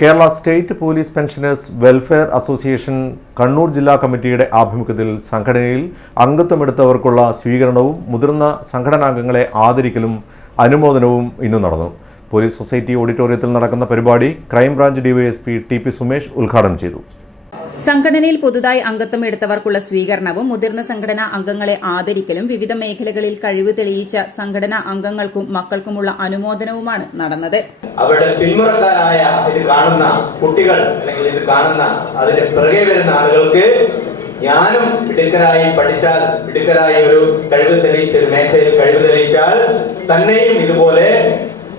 Kerala state police pensioners welfare association Kannur ജില്ലാ കമ്മിറ്റിയുടെ ആഭിമുഖ്യത്തിൽ സംഘടനയിൽ അംഗത്വമെടുത്തവർക്കുള്ള സ്വീകരണവും മുതിർന്ന സംഘടനാംഗങ്ങളെ ആദരിക്കലും അനുമോദനവും ഇന്ന് നടന്നു. പോലീസ് സൊസൈറ്റി ഓഡിറ്റോറിയത്തിൽ നടക്കുന്ന പരിപാടി crime branch DYSP T P Sumesh ഉദ്ഘാടനം ചെയ്തു. സംഘടനയിൽ പുതുതായി അംഗത്വം എടുത്തവർക്കുള്ള സ്വീകരണവും മുതിർന്ന സംഘടനാ അംഗങ്ങളെ ആദരിക്കലും വിവിധ മേഖലകളിൽ കഴിവ് തെളിയിച്ച സംഘടനാ അംഗങ്ങൾക്കും മക്കൾക്കുമുള്ള അനുമോദനവുമാണ് നടന്നത്. അവരുടെ പിന്മുറക്കാരായ ഇത് കാണുന്ന കുട്ടികൾ അല്ലെങ്കിൽ ഇത് കാണുന്ന അതിന്റെ പിറകെ വരുന്ന ആളുകൾക്ക് ഞാനും മിടുക്കരായി പഠിച്ചാൽ, മിടുക്കരായി ഒരു കഴിവ് തെളിയിച്ച ഒരു മേഖലയിൽ കഴിവ് തെളിയിച്ചാൽ തന്നെയും ഇതുപോലെ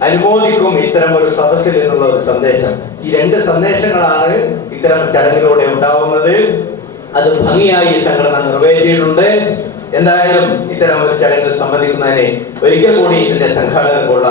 അനുമോദിക്കും ഇത്തരം ഒരു സദസ്സിൽ എന്നുള്ള ഒരു സന്ദേശം. ഈ രണ്ട് സന്ദേശങ്ങളാണ് ഇത്തരം ചടങ്ങിലൂടെ ഉണ്ടാവുന്നത്. അത് ഭംഗിയായി ഈ സംഘടന നിറവേറ്റിയിട്ടുണ്ട്. എന്തായാലും ഇത്തരം ഒരു ചടങ്ങിൽ സംബന്ധിക്കുന്നതിന് ഒരിക്കൽ കൂടി ഇതിന്റെ സംഘാടകർക്കുള്ള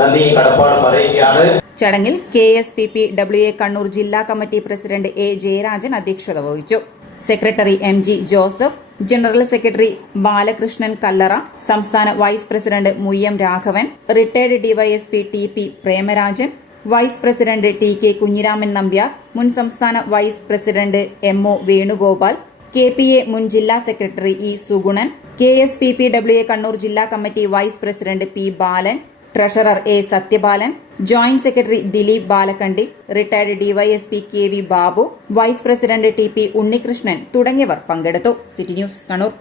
നന്ദിയും കടപ്പാടും അറിയിക്കുകയാണ്. ചടങ്ങിൽ KSPPWA കണ്ണൂർ ജില്ലാ കമ്മിറ്റി പ്രസിഡന്റ് A ജയരാജൻ അധ്യക്ഷത വഹിച്ചു. Secretary MG Joseph, general secretary Balakrishnan Kallara, സംസ്ഥാന vice president Muyyam Raghavan, retired DYSP TP Premarajan, vice president TK Kunhiraman Nambiar, മുൻ സംസ്ഥാന vice president MO Venugopal, KPA മുൻ ജില്ലാ secretary E Sugunan, KSPPWA Kannur ജില്ലാ committee vice president P Balan, treasurer A Sathyapalan, joint secretary Dileep Balakandi, retired DYSP KV Babu, vice president TP Unnikrishnan തുടങ്ങിയവർ പങ്കെടുത്തു. City news Kannur.